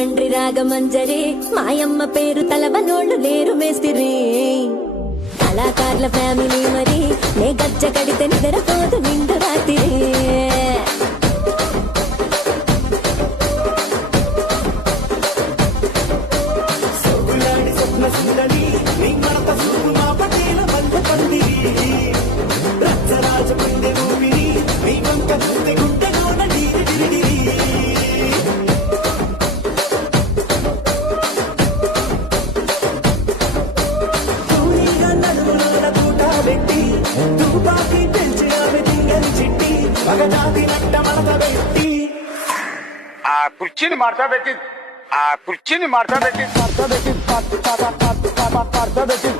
రాజమండ్రి రాగమంజరి మాయమ్మ పేరు తలవనోళ్ళు లేరు మేస్తిరి కళాకారుల ఫ్యామిలీ మరి నే గజ్జ కడితే నిద్రపోదు నిండు రాత్రి ఆ కుర్చీని మార్చబెట్టి